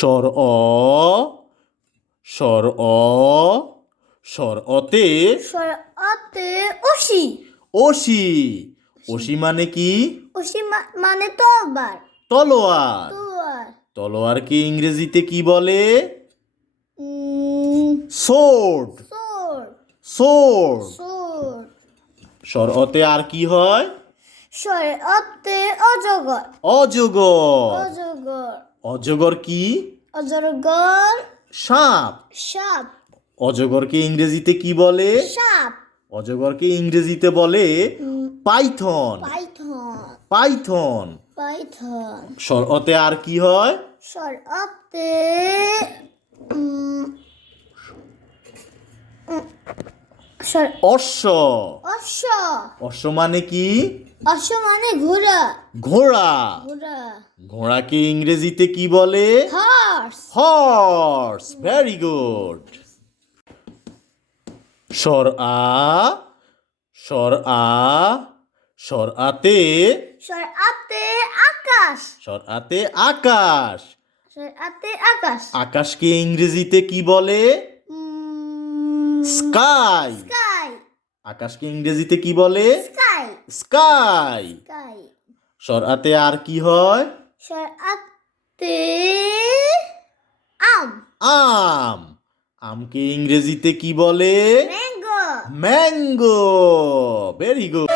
স্বর অ, স্বর অ, স্বর অতে স্বর অতে অসি। অসি। অসি মানে কি? অসি মানে তলবার। তলোয়ার। তলোয়ার। তলোয়ারকে ইংরেজিতে কি বলে? সোর্ড। সোর্ড। সোর্ড। সোর্ড। স্বর অতে আর কি হয়? স্বর অতে অজগর। অজগর। অজগর। অজগর কি? অজগর সাপ। সাপ। অজগরকে ইংরেজিতে কি বলে? সাপ। অজগরকে ইংরেজিতে বলে পাইথন। পাইথন। পাইথন। পাইথন। স্বর অতে আর কি হয়? স্বর অতে অশ্ব। অশ্ব। অশ্ব মানে কি? অশ্ব মানে ঘোড়া। ঘোড়া। ঘোড়া। ঘোড়াকে ইংরেজিতে কি বলে? হর্স। হর্স। Very good. স্বর আ, স্বর আ, স্বর আতে স্বর আতে আকাশ। স্বর আতে আকাশ। স্বর আতে আকাশ। আকাশকে ইংরেজিতে কি বলে? স্কাই। স্কাই। আকাশকে ইংরেজিতে কি বলে? স্কাই। স্কাই। স্কাই। স্বর আতে আর কি হয়? স্বর আতে আম। আম। আমকে ইংরেজিতে কি বলে? ম্যাঙ্গো। ম্যাঙ্গো। Very good.